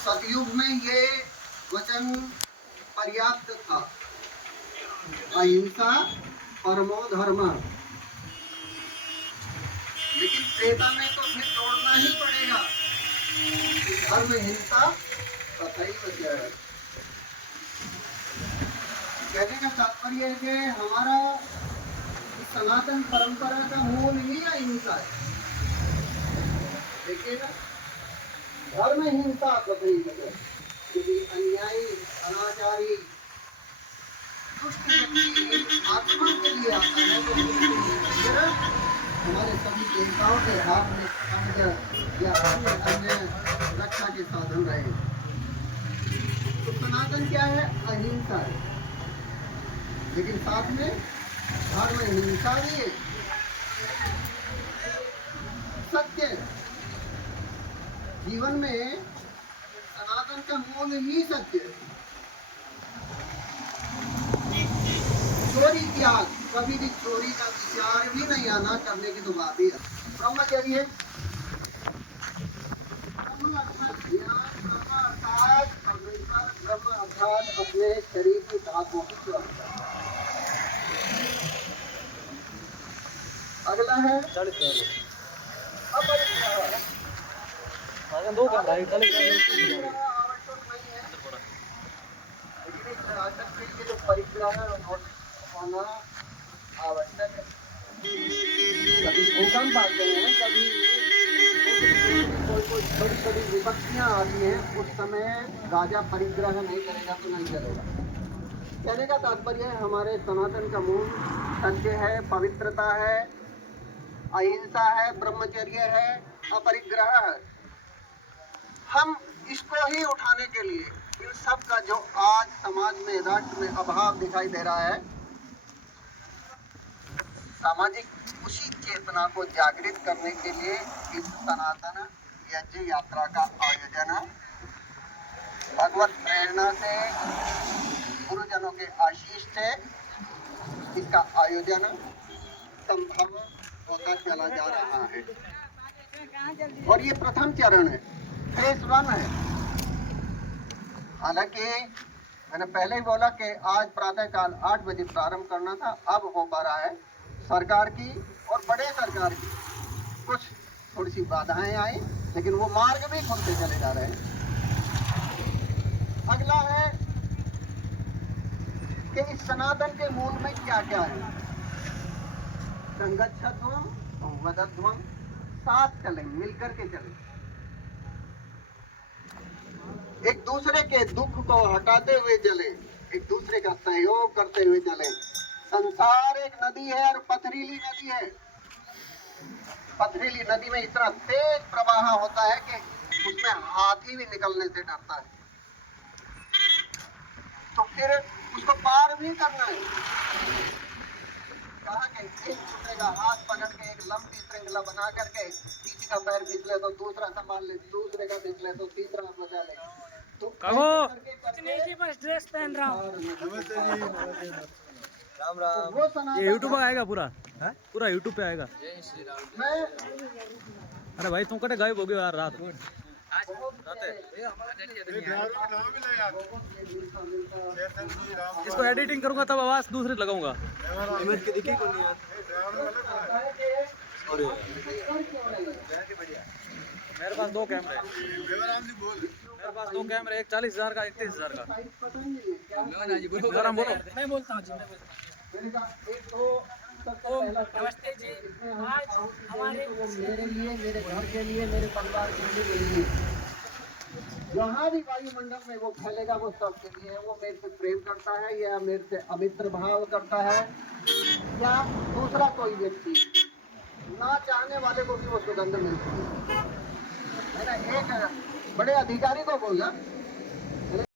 सतयुग में ये वचन पर्याप्त था, अहिंसा परमो धर्म। लेकिन त्रेता में तो फिर जोड़ना ही पड़ेगा, धर्म हिंसा तथैव जय। कहने का तात्पर्य है कि हमारा सनातन परंपरा का मूल ही अहिंसा है, लेकिन धर्म हिंसा तथैव जय। यदि अन्यायी अनाचारी दुष्ट व्यक्ति आत्मा के लिए आता है तो फिर हमारे सभी देवताओं के हाथ में खड्ग या अन्य रक्षा के साधन रहे। तो सनातन क्या है? अहिंसा है, लेकिन साथ में धर्म हिंसा भी है, सत्य है। जीवन में सनातन का मूल ही सत्य है। चोरी त्याग, कभी भी चोरी का विचार भी नहीं आना, करने की तो बात ही है। ब्रह्मचर्य, ब्रह्म अर्थात ज्ञान, ब्रह्म अर्थात अपने शरीर की धातुओं की सुरक्षा। अगला है दो कैमरा है, आवश्यक नहीं है, लेकिन इस राशन के लिए जो परिग्रह होना आवश्यक है। कभी भूकंप आते हैं, कभी कोई छोटी छोटी विपत्तियां आती हैं, उस समय राजा परिग्रह नहीं करेगा तो नहीं चलेगा। कहने का तात्पर्य है हमारे सनातन का मूल सत्य है, पवित्रता है, अहिंसा है, ब्रह्मचर्य है, अपरिग्रह है। हम इसको ही उठाने के लिए इन सब का जो आज समाज में, राष्ट्र में अभाव दिखाई दे रहा है, सामाजिक उसी चेतना को जागृत करने के लिए इस सनातन यज्ञ यात्रा का आयोजन भगवत प्रेरणा से, गुरुजनों के आशीष से इसका आयोजन संभव होता चला जा रहा है। और ये प्रथम चरण है, फेज 1 है। हालांकि मैंने पहले ही बोला कि आज प्रातःकाल 8 बजे प्रारंभ करना था, अब हो पा रहा है। सरकार की और बड़े सरकार की कुछ थोड़ी सी बाधाएं आई, लेकिन वो मार्ग भी खुलते चले जा रहे हैं। अगला है कि इस सनातन के मूल में क्या क्या है। संगच्छध्वम वदध्वम, साथ चलें, मिलकर के चलें, एक दूसरे के दुख को हटाते हुए चले, एक दूसरे का सहयोग करते हुए चले। संसार एक नदी है और पथरीली नदी है। पथरीली नदी में इतना तेज प्रवाह होता है कि उसमें हाथी भी निकलने से डरता है, तो फिर उसको पार भी करना है। कहा कि एक दूसरे का हाथ पकड़ के एक लंबी श्रृंखला बना करके किसी का पैर फिसले तो दूसरा संभाल ले, दूसरे का फिसले तो तीसरा बचा ले। तो बस ड्रेस पहन रहा हूँ। राम राम। ये यूट्यूब पे आएगा पूरा है? पूरा यूट्यूब पे आएगा। मैं अरे भाई तुम कटे गायब हो गए यार रात इसको एडिटिंग करूंगा तब आवाज दूसरी लगाऊंगा। मेरे पास 2 कैमरे हैं। मेरे पास 2 कैमरे, एक 40,000 का, एक 30,000 का। बोलो। मैं बोलता हूँ नमस्ते जी। आज हमारे मेरे लिए, मेरे घर के लिए, मेरे परिवार के लिए, जहाँ भी वायुमंडल में वो फैलेगा वो सबके लिए है। वो मेरे से प्रेम करता है या मेरे से अमित्र भाव करता है, या दूसरा कोई व्यक्ति, ना चाहने वाले को भी वो सुगंध मिलती है ना। एक बड़े अधिकारी को बोला